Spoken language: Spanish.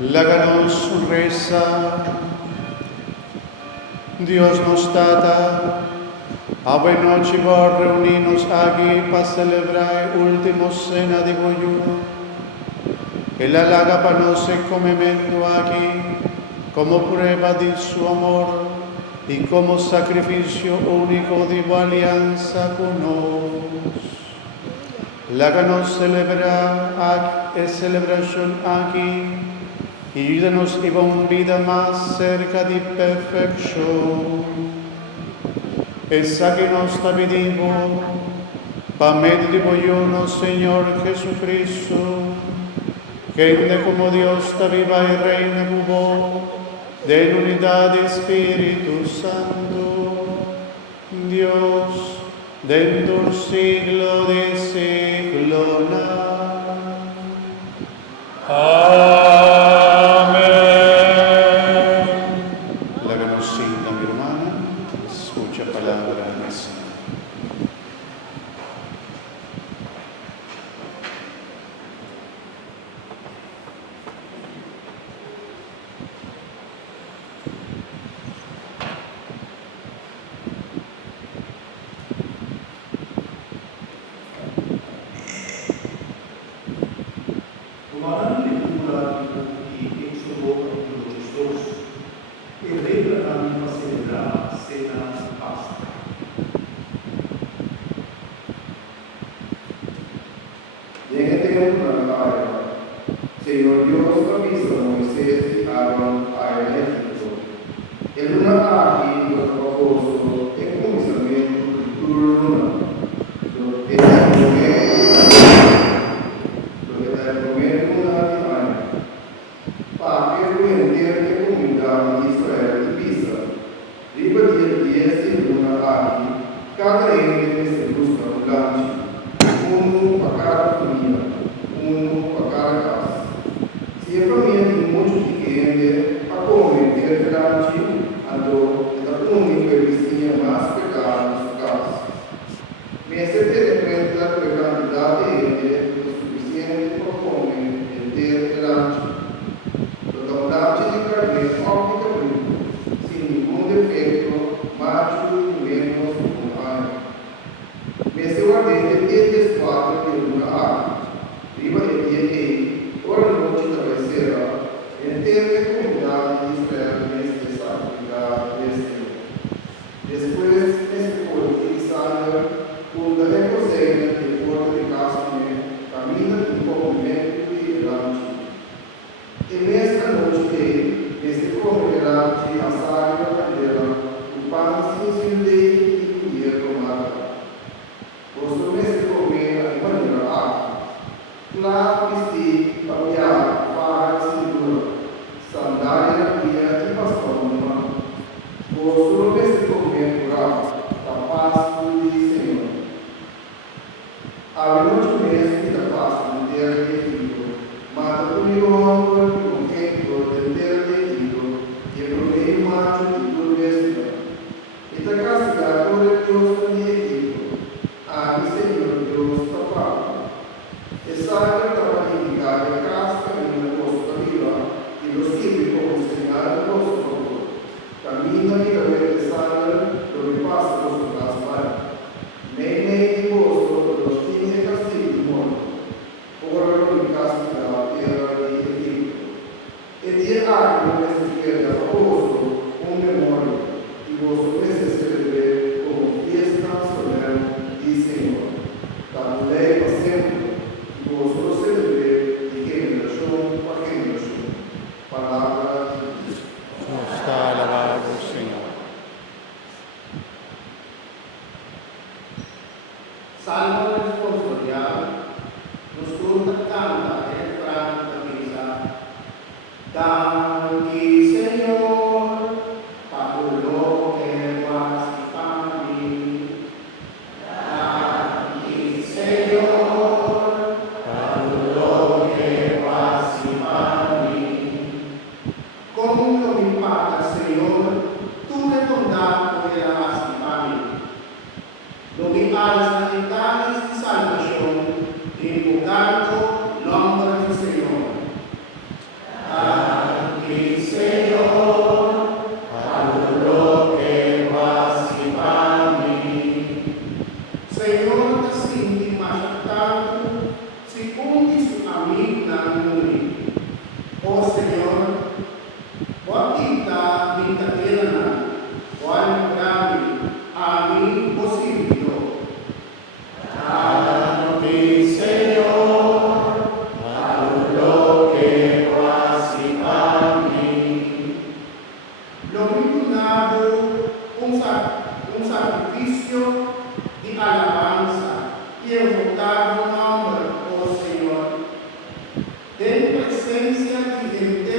Láganos reza, Dios nos data, avenoci vor reunirnos aquí para celebrar última cena de boyuno. El halaga para nos comemento aquí como prueba de su amor y como sacrificio único de su alianza con nos. Láganos celebrar esta celebración aquí y ayúdanos a una vida más cerca de perfección. Esa que nos está pedimos, para medio de boyuno, Señor Jesucristo, gente como Dios está viva y reina con vos, de unidad de Espíritu Santo, Dios, dentro del siglo de siglo. Amén. La conocida, mi hermana, escucha palabra de Señor. Señor Dios aviso a Moisés y Aarón a Egipto. El luna aquí los propuso en comisionamiento de tu luna. Lo que da de comer luna de año. Para que lo entienda comunidad de Israel y Pisa. Riba de 10 de luna aquí, cada ente se busca un lanche. Uno para cada comida, uno para cada casa. Si a família tem muito de querer, a comer, ter grande, andou, e da comer, que vizinha mais pecado nos casos. Mas se ter em frente da quantidade é o suficiente para comer e ter grande. Totalidade de carne, óbvio que sem nenhum defeito, macho e menos um ano. Mas se o ardente é desquadro de uma água, riba de dia ora noite travesserá, entende a comunidade de Israel neste sacrificado deste. Depois, neste corpo de Israel, o da reposeira de porta de Casme, caminha de movimento e grande. E nesta noite, neste comunidade de assar da cadeira, o pão se incendei e colher tomada. Posto neste comer a maneira água, lá vesti familiar, para cintura, sandália e pastor numa. Posto neste comer rural, capaz de Senhor. A noite mesmo e da paz de ter definido, mata o milhão com tempo de ter definido, e por meio macho de tudo mesmo. E da castigar por Deus de equipo, a Senhor Deus papá. E sabe que a casca caminha posto da vila, e los tipi como señal posto, camina y cabeza sana, lo que pasa los las manos. Nem de posto, los tiene castigo de muerte. Ora lo que casca la tierra de ten presencia y